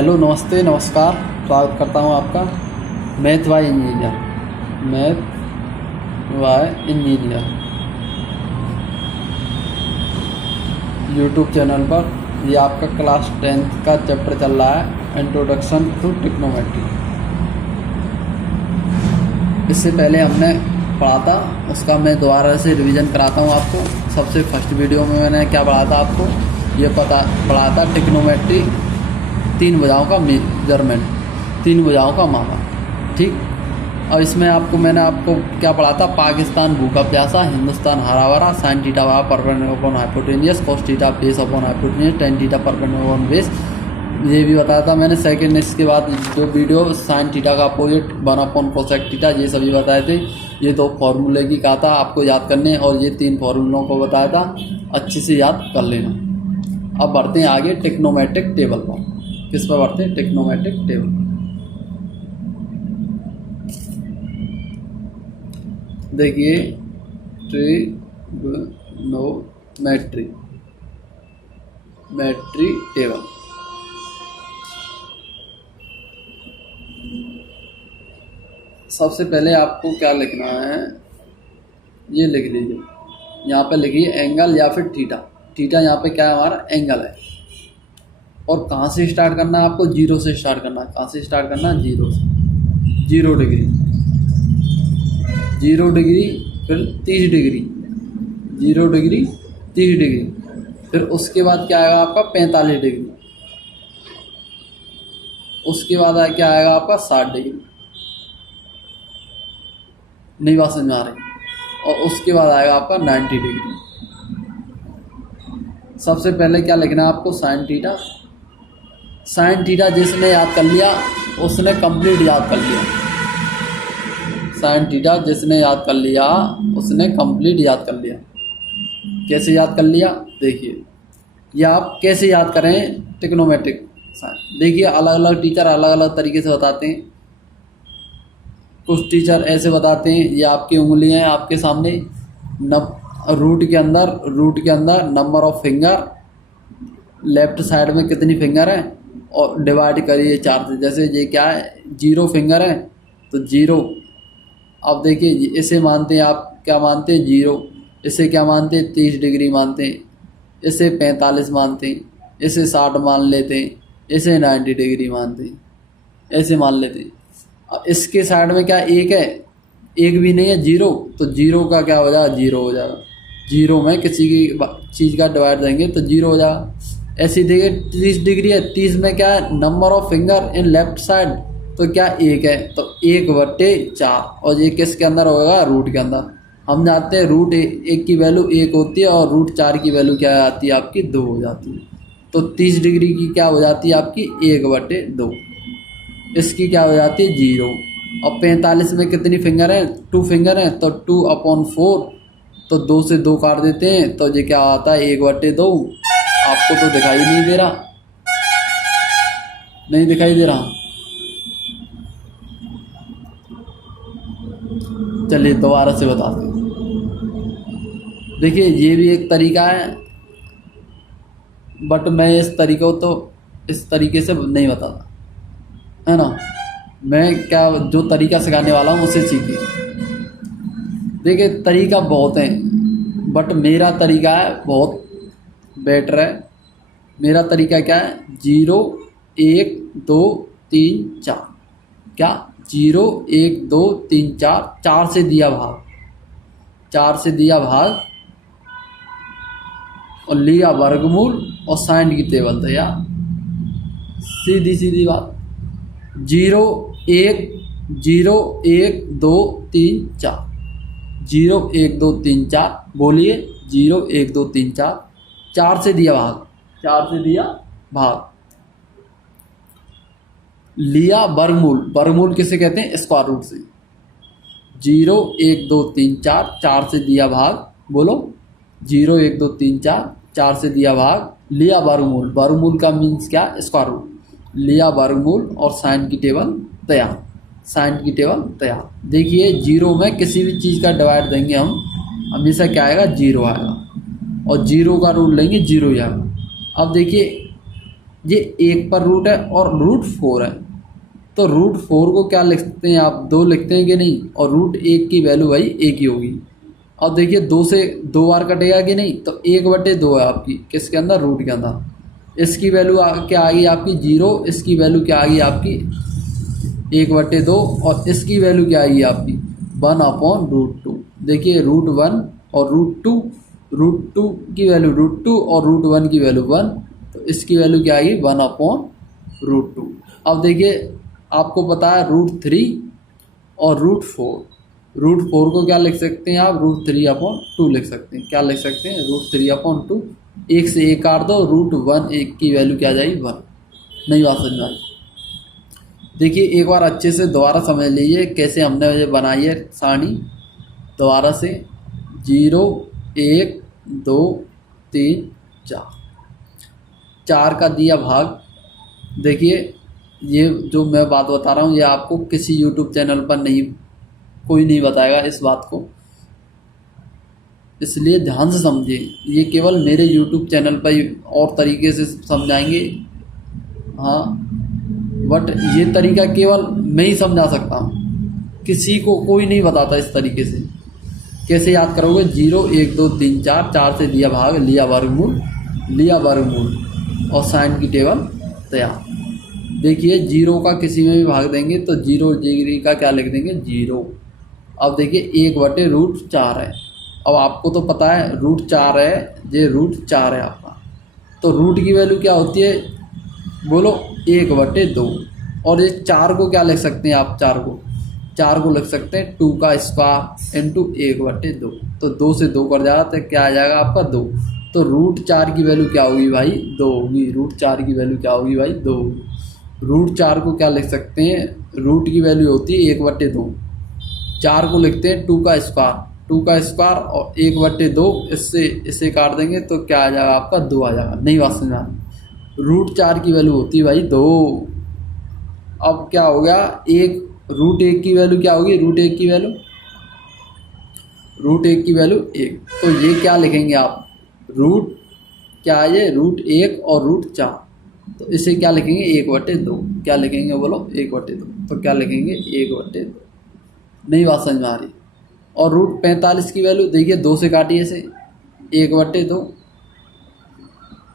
Hello, नमस्ते, नमस्कार। स्वागत करता हूँ आपका math Y engineer YouTube channel पर। ये आपका क्लास 10th का चैप्टर चल रहा है, इंट्रोडक्शन टू ट्रिग्नोमेट्री। इससे पहले हमने पढ़ा था, उसका मैं दोबारा से रिवीजन कराता हूँ आपको। सबसे फर्स्ट वीडियो में मैंने क्या पढ़ा था आपको, ये पढ़ा था ट्रिग्नोमेट्री, तीन भुजाओं का मेजरमेंट, तीन भुजाओं का मापा। ठीक। और इसमें मैंने आपको क्या पढ़ा था, पाकिस्तान भूखा प्यासा, हिंदुस्तान हरा भरा, sine theta perpendicular upon hypotenuse, cos theta base upon hypotenuse, tan theta perpendicular upon base, ये भी बताया था मैंने। सेकंड, इसके बाद जो वीडियो साइन थीटा का अपोजिट 1 अपॉन कोसेक थीटा, ये सभी बताए थे। ये दो फॉर्मूले की कहा था आपको याद करने, और ये तीन फॉर्मूलों को बताया था, अच्छे से याद कर लेना। अब बढ़ते हैं आगे ट्रिग्नोमेट्रिक टेबल पर। किस पर बढ़ते हैं? Trigonometric table. देखिए, ट्रिग्नोमेट्री टेबल। सबसे पहले आपको क्या लिखना है, ये लिख लीजिए। यहाँ पे लिखिए एंगल या फिर थीटा। थीटा यहाँ पे क्या है, हमारा एंगल है। और कहाँ से स्टार्ट करना है आपको? जीरो से स्टार्ट करना है। कहाँ से स्टार्ट करना है? जीरो से। 0 डिग्री, 0 डिग्री, फिर 30 डिग्री, 0 डिग्री, 30 डिग्री, फिर उसके बाद क्या आएगा आपका 45 डिग्री, उसके बाद क्या आएगा आपका 60 डिग्री। नहीं बात समझ में आ रही? और उसके बाद आएगा आपका 90 डिग्री। सबसे पहले क्या लिखना है आपको? Sine theta. साइन थीटा जिसने याद कर लिया उसने कंप्लीट याद कर लिया। साइन थीटा जिसने याद कर लिया उसने कंप्लीट याद कर लिया। कैसे याद कर लिया? देखिए, ये आप कैसे याद करें ट्रिग्नोमेट्रिक साइन। देखिए, अलग अलग टीचर अलग अलग तरीके से बताते हैं। कुछ टीचर ऐसे बताते हैं, ये आपकी उंगलियां हैं आपके सामने, रूट के अंदर number of finger, left side में कितनी फिंगर है, और डिवाइड करिए 4 से। जैसे ये क्या है, 0 फिंगर है तो 0। अब देखिए, इसे मानते हैं आप, क्या मानते हैं? 0। इसे क्या मानते हैं? 30 डिग्री मानते हैं। इसे 45 मानते हैं। इसे 60 मान लेते हैं। इसे 90 डिग्री मानते हैं। ऐसे मान लेते हैं। अब इसके साइड में क्या एक है? एक भी नहीं है, 0। तो 0 का क्या हो जाएगा? 0 हो जाएगा। 0 में किसी की चीज़ का डिवाइड देंगे तो 0 हो जाएगा। ऐसे देखिए, 30 डिग्री है, 30 में क्या है? Number of finger in left side, तो क्या एक है, तो 1/4। और ये किसके अंदर होगा? रूट के अंदर। हम जानते हैं रूट एक की वैल्यू 1 होती है, और रूट 4 की वैल्यू क्या आती है आपकी? 2 हो जाती है। तो 30 डिग्री की क्या हो जाती है आपकी? 1/2। इसकी क्या हो जाती है? 0। और 45 में कितनी फिंगर है? 2 फिंगर है, तो 2/4, तो 2 से 2 काट देते हैं, तो ये क्या आता है? 1/2। आपको तो दिखाई नहीं दे रहा, नहीं दिखाई दे रहा। चलिए दोबारा से बताते हैं। देखिए, ये भी एक तरीका है, बट मैं इस तरीके से नहीं बताता, है ना। मैं क्या, जो तरीका सिखाने वाला हूँ उसे सीखिए। देखिए, तरीका बहुत हैं, बट मेरा तरीका है बहुत बेटर है। मेरा तरीका क्या है? 0 1 2 3 4। क्या? 0 1 2 3 4, 4 से दिया भाग, 4 से दिया भाग, और लिया वर्गमूल, और साइन की टेबल तैयार। सीधी सीधी बात। 0 1 0 1 2 3 4, 0 1 2 3 4, बोलिए। 0 1 2 3 4, 4 से दिया भाग, 4 से दिया भाग, लिया वर्गमूल। वर्गमूल किसे कहते हैं? स्क्वायर रूट से। 0 1 2 3 4, 4 से दिया भाग, बोलो। 0 1 2 3 4, 4 से दिया भाग, लिया वर्गमूल। वर्गमूल का मीन्स क्या? Square root. लिया वर्गमूल, और साइन की टेबल तैयार। साइन की टेबल तैयार। देखिए, 0 में किसी भी चीज़ का डिवाइड देंगे हम, हमेशा क्या आएगा? 0 आएगा। और 0 का रूल लेंगे, 0 ही आएगा। अब देखिए, ये 1 पर रूट है और रूट 4 है, तो रूट 4 को क्या लिखते हैं आप, 2 लिखते हैं कि नहीं, और रूट 1 की वैल्यू भाई 1 ही होगी। अब देखिए 2 से 2 बार कटेगा कि नहीं, तो 1/2 है आपकी किसके अंदर, रूट के अंदर। इसकी वैल्यू क्या आ गई आपकी 0, इसकी वैल्यू क्या आ गई आपकी 1/2, और इसकी वैल्यू क्या आएगी आपकी 1/√2। देखिए √1 और √2 की वैल्यू √2 और √1 की वैल्यू 1, तो इसकी वैल्यू क्या आएगी 1/√2। अब देखिए आपको पता है √3 और √4, √4 को क्या लिख सकते हैं आप, √3/2 लिख सकते हैं। क्या लिख सकते हैं, √3/2। 1 से 1 काट दो, √1 1 की वैल्यू क्या आ जाएगी 1। नहीं बात समझ में आई। देखिए एक बार अच्छे से दोबारा समझ लीजिए कैसे हमने ये बनाई है सारणी। दोबारा से 0 1 2 3 4 का दिया भाग। देखिए ये जो मैं बात बता रहा हूँ ये आपको किसी यूट्यूब चैनल पर नहीं, कोई नहीं बताएगा इस बात को, इसलिए ध्यान से समझिए। ये केवल मेरे यूट्यूब चैनल पर ही और तरीके से समझाएंगे, हाँ, बट ये तरीका केवल मैं ही समझा सकता हूँ, किसी को कोई नहीं बताता इस तरीके से। कैसे याद करोगे, 0 1 2 3 4, 4 से दिया भाग, लिया वर्गमूल और साइन की टेबल तैयार। देखिए 0 का किसी में भी भाग देंगे तो 0 डिग्री का क्या लिख देंगे 0। अब देखिए 1/√4 है। अब आपको तो पता है √4 है, ये √4 है आपका, तो रूट की वैल्यू क्या होती है बोलो 1/2। और ये 4 को क्या लिख सकते हैं आप, 4 को लिख सकते हैं 2 का स्क्वायर इंटू 1/2। तो 2 से 2 कर जाएगा तो क्या आ जाएगा आपका 2। तो √4 की वैल्यू क्या होगी भाई 2 होगी। √4 की वैल्यू क्या होगी भाई 2 होगी। √4 को क्या लिख सकते हैं, रूट की वैल्यू होती है 1/2। 4 को लिखते हैं 2 का स्क्वायर और 1/2, इससे इसे काट देंगे तो क्या आ जाएगा आपका 2 आ जाएगा। नहीं बात समझ में, √4 की वैल्यू होती है भाई 2। अब क्या हो गया, √1 की वैल्यू क्या होगी, √1 की वैल्यू 1। तो ये क्या लिखेंगे आप, रूट क्या है ये √1 और √4, तो इसे क्या लिखेंगे 1/2। क्या लिखेंगे बोलो 1/2, तो क्या लिखेंगे 1/2। नहीं बात समझ में आ रही। और √45 की वैल्यू देखिए 2 से काटिए इसे 1/2।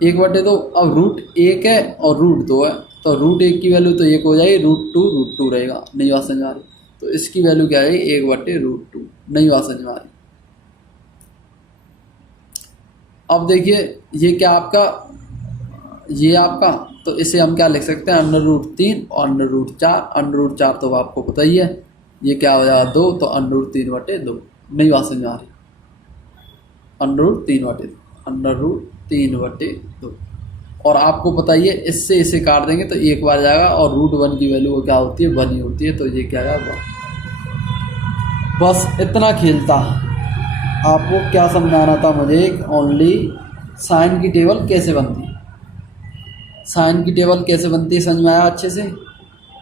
अब √1 है और √2 है, तो √1 की वैल्यू तो 1 हो जाएगी, √2 रहेगा। नहीं बात समझ में आ रही, तो इसकी वैल्यू क्या आएगी 1/√2। नहीं बात समझ में आ रही। अब देखिए ये क्या आपका, ये आपका, तो इसे हम क्या लिख सकते हैं √3 और √4। √4 तो आपको पता ही है, ये क्या हो जाएगा 2, तो √3/2। नहीं बात समझ में आ रही, √3/2। और आपको पता ही है इससे इसे काट देंगे तो 1 बार जाएगा, और √1 की वैल्यू क्या होती है 1 ही होती है, तो ये क्या आएगा 1। बस इतना खेल था। आपको क्या समझाना था मुझे, ओनली साइन की टेबल कैसे बनती है, साइन की टेबल कैसे बनती है समझ में आया अच्छे से।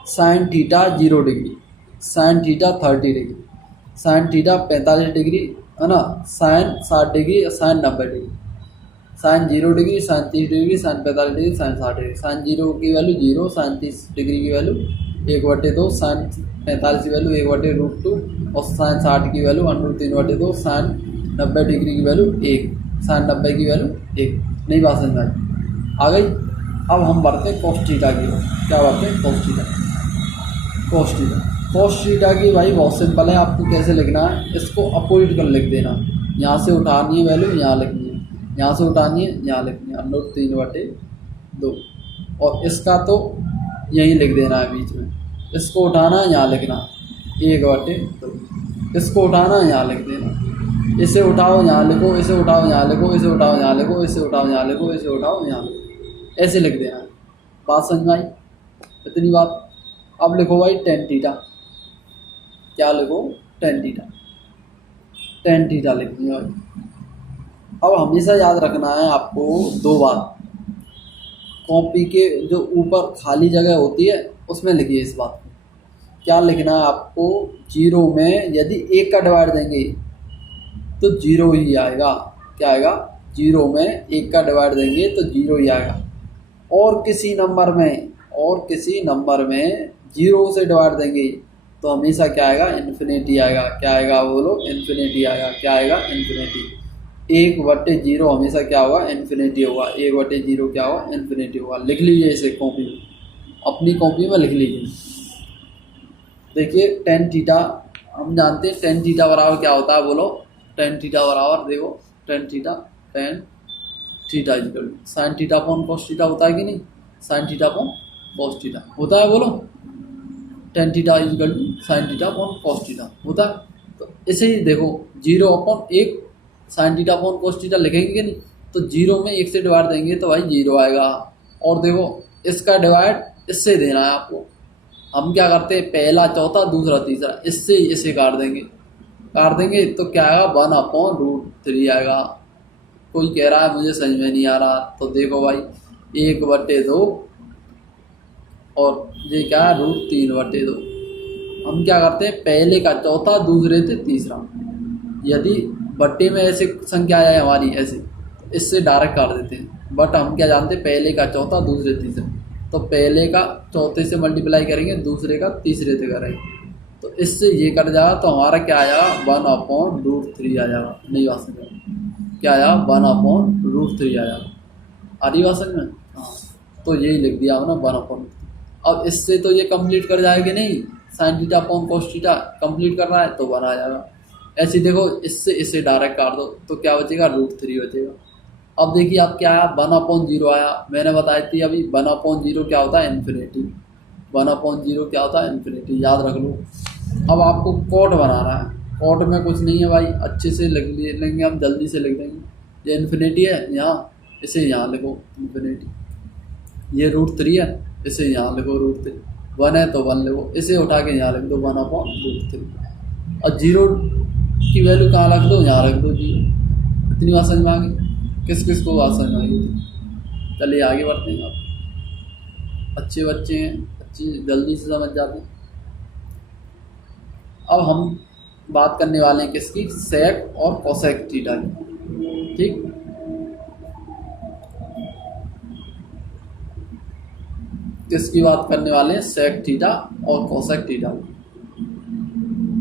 Sine theta 0 degree, sine theta 30 degree, sine theta 45 degree है ना, sine 60 degree, sine 90 degree, sine 0 degree, sine 30 degree, sine 45 degree, sine 60 degree. Sine 0 की वैल्यू 0, साइन 30 डिग्री की वैल्यू 1/2, साइन 45 की वैल्यू 1/√2 और साइन 60 की वैल्यू √3/2, साइन 90 डिग्री की value 1, sine 90 की value 1। नहीं बात समझ में आई, आ गई। अब हम बढ़ते हैं cos थीटा की ओर। क्या बढ़ते हैं cos थीटा की भाई बहुत सिंपल है। आपको कैसे लिखना है, इसको अपोजिट कर लिख देना। यहाँ से उठानी है वैल्यू, यहाँ लिखनी है, यहाँ से उठानी है, यहाँ लिखनी है √3/2। और इसका तो यहीं लिख देना है बीच में, इसको उठाना है यहाँ लिखना 1/2, इसको उठाना है यहाँ लिख देना, इसे उठाओ यहाँ लिखो, इसे उठाओ यहाँ लिखो, इसे उठाओ यहाँ लिखो, इसे उठाओ यहाँ लिखो, इसे उठाओ यहाँ लिखो, ऐसे लिख देना है। बात समझ में आई, इतनी बात। अब लिखो भाई tan थीटा, क्या लिखो tan थीटा लिखनी है। अब हमेशा याद रखना है आपको 2 बात, कॉपी के जो ऊपर खाली जगह होती है उसमें लिखिए इस बात को। क्या लिखना है आपको, 0 में यदि 1 का डिवाइड देंगे तो 0 ही आएगा। क्या आएगा, 0 में 1 का डिवाइड देंगे तो 0 ही आएगा। और किसी नंबर में 0 से डिवाइड देंगे तो हमेशा क्या आएगा, इन्फिनिटी आएगा। क्या आएगा बोलो, इन्फिनिटी आएगा। क्या आएगा, इन्फिनिटी। 1/0 हमेशा क्या होगा, इन्फिनिटी होगा। 1/0 क्या होगा, इन्फिनिटी होगा। लिख लीजिए इसे कॉपी में, अपनी कॉपी में लिख लीजिए। देखिए टेन थीटा हम जानते हैं, टेन थीटा बराबर क्या होता है बोलो, टेन थीटा बराबर देखो, tan theta equal sine theta upon cos theta होता है कि नहीं, sine theta upon cos theta होता है बोलो, tan theta equal to sine theta upon cos theta होता है। तो इसे ही देखो 0/1 sine theta upon cos theta लिखेंगे कि नहीं, तो 0 में 1 से डिवाइड देंगे तो भाई 0 आएगा। और देखो इसका डिवाइड इससे देना है आपको। हम क्या करते हैं, पहला चौथा दूसरा तीसरा, इससे इसे काट देंगे तो क्या आएगा, 1/√3 आएगा। कोई कह रहा है मुझे समझ में नहीं आ रहा, तो देखो भाई 1/2 और ये क्या है, √3/2। हम क्या करते हैं, पहले का चौथा दूसरे से तीसरा, यदि बट्टे में ऐसे संख्या आए हमारी ऐसे, इससे डायरेक्ट काट देते हैं। बट हम क्या जानते हैं, पहले का चौथा दूसरे तीसरा, तो पहले का चौथे से मल्टीप्लाई करेंगे, दूसरे का तीसरे से करेंगे, तो इससे ये कट जाएगा तो हमारा क्या आ जाएगा, 1/√3 आ जाएगा। नहीं बात समझ में, क्या आया, 1/√3 आ जाएगा। आ रही बात समझ में, हाँ। तो यही लिख दिया हमने 1/√3। अब इससे तो ये कंप्लीट कर जाएगी नहीं, sine theta upon cos theta complete कर रहा है तो 1 आ जाएगा। ऐसे देखो इससे इसे डायरेक्ट काट दो तो क्या बचेगा, √3 बचेगा। अब देखिए अब क्या आया, 1/0 आया। मैंने बताई थी अभी 1/0 क्या होता है, इन्फिनिटी। 1/0 क्या होता है, इन्फिनिटी, याद रख लो। अब आपको कोट बना रहा है, कोट में कुछ नहीं है भाई, अच्छे से लिख लेंगे हम, जल्दी से लिख देंगे। ये इन्फिनिटी है यहाँ, इसे यहाँ लिखो इन्फिनिटी। ये √3 है, इसे यहाँ लिखो √3। 1 है तो 1 लिखो, इसे उठा के यहाँ लिख दो 1/√3। और 0 की वैल्यू कहाँ रख दो, यहाँ रख दो 0। इतनी बात समझ में आ गई, किस किस को बात समझ में आ गई। चलिए आगे बढ़ते हैं। आप अच्छे बच्चे हैं, अच्छी जल्दी से समझ जाते हैं। अब हम बात करने वाले हैं किसकी, सेक और कोसेक थीटा की। ठीक, किसकी बात करने वाले हैं, सेक थीटा और कोसेक थीटा।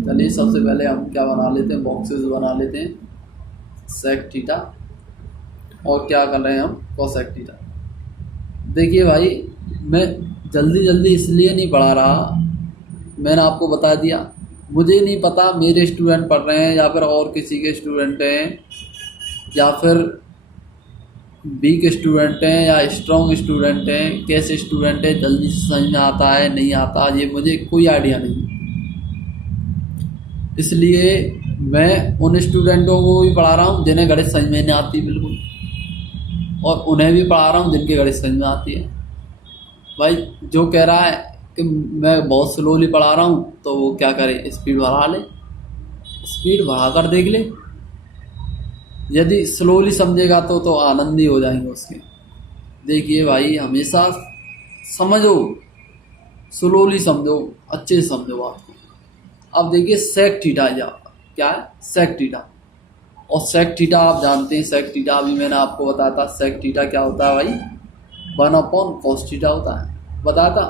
चलिए सबसे पहले हम क्या बना लेते हैं, बॉक्सेस बना लेते हैं, सेक थीटा और क्या कर रहे हैं हम, कोसेक थीटा। देखिए भाई मैं जल्दी इसलिए नहीं पढ़ा रहा, मैंने आपको बता दिया, मुझे नहीं पता मेरे स्टूडेंट पढ़ रहे हैं या फिर और किसी के स्टूडेंट हैं या फिर वीक स्टूडेंट हैं या स्ट्रॉन्ग स्टूडेंट हैं, कैसे स्टूडेंट हैं, जल्दी से समझ में आता है नहीं आता, ये मुझे कोई आइडिया नहीं। इसलिए मैं उन स्टूडेंटों को भी पढ़ा रहा हूँ जिन्हें गणित समझ में नहीं आती बिल्कुल, और उन्हें भी पढ़ा रहा हूँ जिनके गणित समझ में आती है। भाई जो कह रहा है कि मैं बहुत स्लोली पढ़ा रहा हूँ तो वो क्या करे, स्पीड बढ़ा ले, स्पीड बढ़ा कर देख ले। यदि स्लोली समझेगा तो आनंद ही हो जाएंगे उसके। देखिए भाई हमेशा समझो, स्लोली समझो, अच्छे से समझो बात को। अब देखिए सेक थीटा, क्या है, सेक थीटा। और सेक थीटा आप जानते हैं, सेक थीटा अभी मैंने आपको बताया था, सेक थीटा क्या होता है भाई, 1/cos थीटा होता है, बताया था।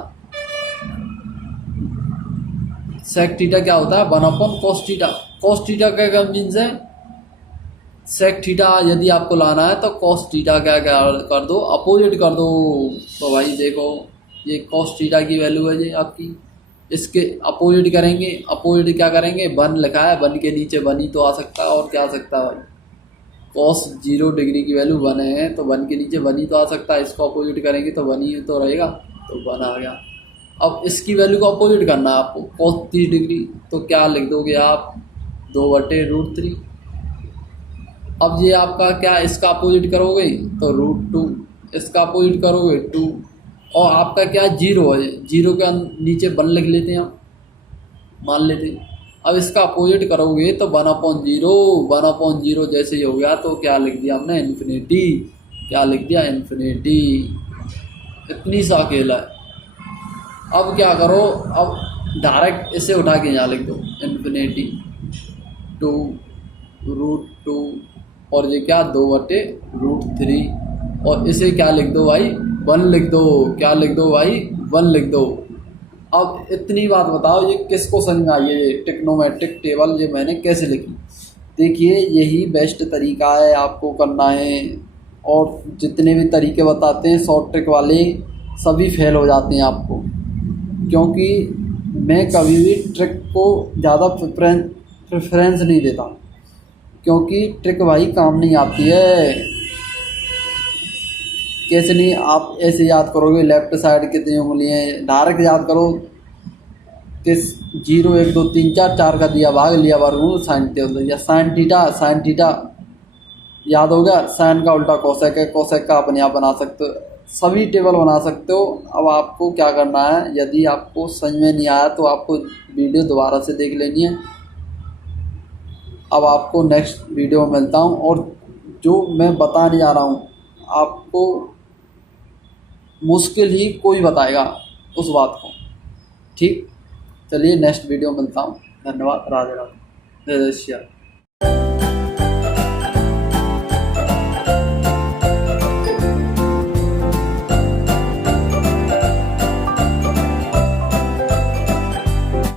सेक थीटा क्या होता है, 1/cos थीटा। cos थीटा का क्या मीन्स है, सेक थीटा यदि आपको लाना है तो cos थीटा क्या कर दो, अपोजिट कर दो। तो भाई देखो ये cos थीटा की वैल्यू है ये आपकी, इसके अपोजिट करेंगे, अपोजिट क्या करेंगे, 1 लिखा है, 1 के नीचे 1 ही तो आ सकता है, और क्या आ सकता है भाई, cos 0 डिग्री की वैल्यू 1 है तो 1 के नीचे 1 ही तो आ सकता है। इसको अपोजिट करेंगे तो 1 ही तो रहेगा, तो 1 आ गया। अब इसकी वैल्यू को अपोजिट करना है आपको, cos 30 डिग्री, तो क्या लिख दोगे आप, 2/√3। अब ये आपका क्या, इसका अपोजिट करोगे तो √2, इसका अपोजिट करोगे 2, और आपका क्या 0 है, 0 के नीचे 1 लिख लेते हैं हम, मान लेते हैं। अब इसका अपोजिट करोगे तो 1/0 जैसे ही हो गया तो क्या लिख दिया हमने, इन्फिनिटी। क्या लिख दिया, इन्फिनिटी। इतनी सा अकेला है। अब क्या करो, अब डायरेक्ट इसे उठा के यहाँ लिख दो, इन्फिनिटी 2√2 और ये क्या 2/√3, और इसे क्या लिख दो भाई, वन लिख दो। क्या लिख दो भाई? वन लिख दो। अब इतनी बात बताओ, ये किसको समझ में आई है? ये ट्रिग्नोमेट्रिक टेबल ये मैंने कैसे लिखी? देखिए, यही बेस्ट तरीका है आपको करना है। और जितने भी तरीके बताते हैं शॉर्ट ट्रिक वाले, सभी फेल हो जाते हैं आपको। क्योंकि मैं कभी भी ट्रिक को ज़्यादा प्रेफरेंस नहीं देता, क्योंकि ट्रिक भाई काम नहीं आती है। कैसे नहीं? आप ऐसे याद करोगे लेफ्ट साइड कितनी उंगलियां हैं, डायरेक्ट याद करो कि 0 1 2 3 4 4 का दिया भाग, लिया वर्गमूल, साइन टेबल या साइन थीटा याद होगा। साइन का उल्टा कोसेक है, कोसेक का अपने आप बना सकते हो, सभी टेबल बना सकते हो। अब आपको क्या करना है, यदि आपको समझ में नहीं आया तो आपको वीडियो दोबारा से देख लेनी है। अब आपको नेक्स्ट वीडियो में मिलता हूँ, और जो मैं बताने जा रहा हूँ आपको मुश्किल ही कोई बताएगा उस बात को। ठीक, चलिए नेक्स्ट वीडियो में मिलता हूँ। धन्यवाद। राधे राधे। जय जय श्री राम।